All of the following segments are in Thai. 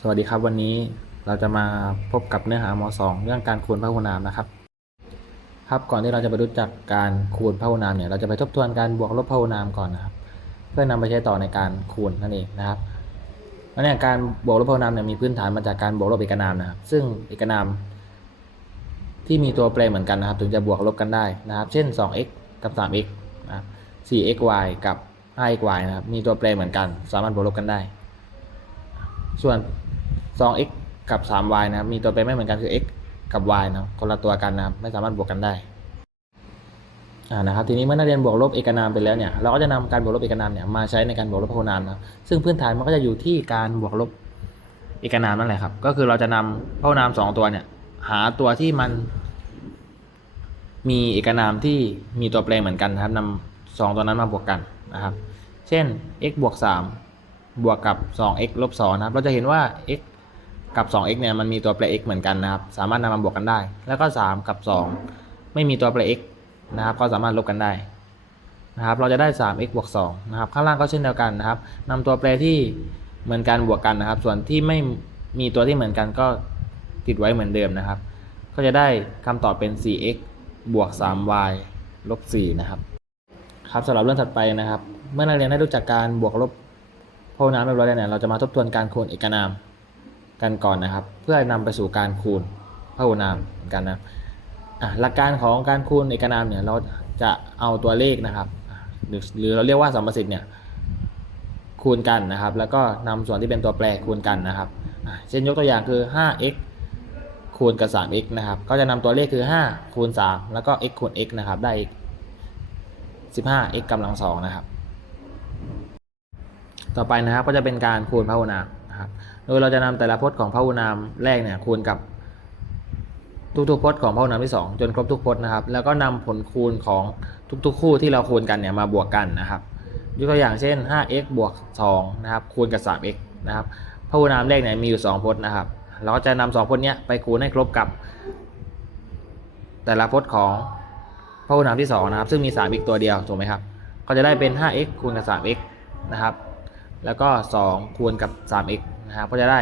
สวัสดีครับวันนี้เราจะมาพบกับเนื้อหามสองเรื่องการคูณพหุนามนะครับ ครับก่อนที่เราจะไปรู้จักการคูณพหุนามเนี่ยเราจะไปทบทวนการบวกลบพหุนามก่อนนะครับ เพื่อนำไปใช้ต่อในการคูณนั่นเองนะครับแล้วเนี่ยการบวกลบพหุนามเนี่ยมีพื้นฐานมาจากการบวกลบเอกนามนะครับ ซึ่งเอกนาม ที่มีตัวแปรเหมือนกันนะครับ ถึงจะบวกลบกันได้นะครับ เช่น 2x กับ 3x นะครับ 4xy กับ 5xy นะครับ มีตัวแปรเหมือนกัน สามารถบวกลบกันได้ ส่วน 2x กับ 3y นะครับมีตัวแปรไม่เหมือนกันคือ x กับ y นะครับคนละตัวกันนะครับไม่สามารถบวกกันได้อ่านะครับทีนี้เมื่อนักเรียนบวกลบเอกนามไปแล้วเนี่ยเราก็จะนำการบวกลบเอกนามเนี่ยมาใช้ในการบวกลบพหุนามนะซึ่งพื้นฐานมันก็จะอยู่ที่การบวกลบเอกนามนั่นแหละครับ ก็คือเราจะนำพหุนามสองตัวเนี่ยหาตัวที่มัน มีเอกนามที่มีตัวแปรเหมือนกันนะครับนำสองตัวนั้นมาบวกกันนะครับ เช่น x บวก3บวกกับ 2x ลบ2นะครับ เราจะเห็นว่า x กับ 2x เนี่ยมันมีตัวแปร x เหมือนกันนะครับ สามารถนำมาบวกกันได้ แล้วก็ 3 กับ 2 ไม่มีตัวแปร x นะครับ ก็สามารถลบกันได้นะครับเราจะได้ 3x บวก2นะครับข้างล่างก็เช่นเดียวกันนะครับนำตัวแปรที่เหมือนกันบวกกันนะครับ ส่วนที่ไม่มีตัวที่เหมือนกันก็ติดไว้เหมือนเดิมนะครับ ก็จะได้คำตอบเป็น 4x บวก 3y ลบ 4 นะครับ ครับสำหรับเรื่องถัดไปนะครับ เมื่อนักเรียนได้รู้จักการบวกลบพหุนามเรียบร้อยแล้วเนี่ยเราจะมาทบทวนการคูณเอกนาม กันก่อนนะครับ เพื่อนำไปสู่การคูณพหุนามเหมือนกันนะหลักการของการคูณเอกนามเนี่ยเราจะเอาตัวเลขนะครับ หรือเราเรียกว่าสัมประสิทธิ์เนี่ยคูณกันนะครับ แล้วก็นำส่วนที่เป็นตัวแปรคูณกันนะครับเช่นยกตัวอย่างคือ 5x คูณกับ 3x นะครับ ก็จะนำตัวเลขคือ 5 คูณ 3 แล้วก็ x คูณ x นะครับ ได้อีก 15x กำลังสองนะครับ ต่อไปนะครับก็จะเป็นการคูณพหุนาม โดยเราจะนำแต่ละพจน์ของพหุนามแรกเนี่ยคูณกับทุกๆพจน์ของพหุนามที่ 2 จนครบทุกพจน์นะครับ แล้วก็นำผลคูณของทุกๆ คู่ที่เราคูณกันเนี่ยมาบวกกันนะครับยกตัวอย่างเช่น 5x บวก2นะครับคูณกับ 3x นะครับพหุนามแรกเนี่ยมีอยู่ 2 พจน์นะครับ เราจะนำสองพจน์เนี้ยไปคูณให้ครบกับ แต่ละพจน์ของพหุนามที่2นะครับ ซึ่งมี3อีกตัวเดียวถูกไหมครับ ก็จะได้เป็น 5x คูณกับ 3x นะครับ แล้วก็ 2 คูณกับ 3x นะครับก็จะได้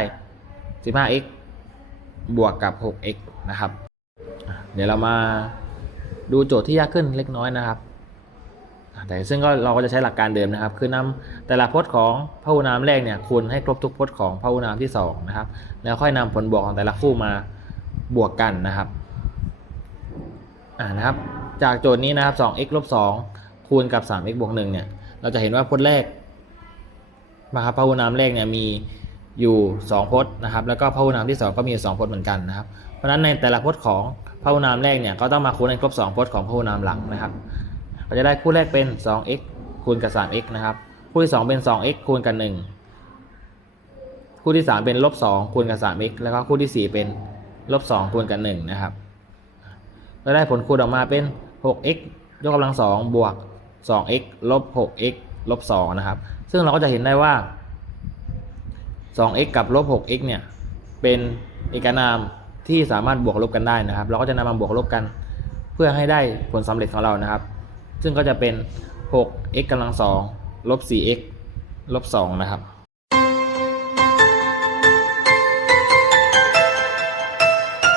15x บวกกับ 6x นะครับ เดี๋ยวเรามาดูโจทย์ที่ยากขึ้นเล็กน้อยนะครับ แต่ซึ่งก็เราก็จะใช้หลักการเดิมนะครับ คือนำแต่ละพจน์ของพหุนามแรกเนี่ยคูณให้ครบทุกพจน์ของพหุนามที่2นะครับ แล้วค่อยนำผลบวกของแต่ละคู่มาบวกกันนะครับ อ่านะครับ จากโจทย์นี้นะครับ 2x ลบ2คูณกับ 3x บวก1เนี่ย เราจะเห็นว่าพจน์แรกนะครับพหุนามแรกเนี่ยมี อยู่ 2พจน์นะครับ แล้วก็พหุนามที่ 2 ก็มีอยู่2พจน์เหมือนกันนะครับ เพราะฉะนั้นในแต่ละพจน์ของพหุนามแรกเนี่ยก็ต้องมาคูณให้ครบ 2พจน์ของพหุนามหลังนะครับ ก็จะได้คู่แรกเป็น 2x คูณกับ 3x นะครับ คู่ที่ 2 เป็น 2x คูณกับ 1 คู่ที่ 3 เป็นลบ2คูณกับ 3x แล้วก็คู่ที่ 4 เป็นลบ2คูณกับ1นะครับเราได้ผลคูณออกมาเป็น 6x ยกกำลัง2บวก 2x ลบ 6x ลบ2นะครับ ซึ่งเราก็จะเห็นได้ว่า 2x กับลบ 6x เนี่ยเป็นเอกนามที่สามารถบวกลบกันได้นะครับ เราก็จะนำมาบวกลบกัน เพื่อให้ได้ผลสำเร็จของเรานะครับ ซึ่งก็จะเป็น 6x กำลัง2ลบ 4x ลบ 2 นะครับ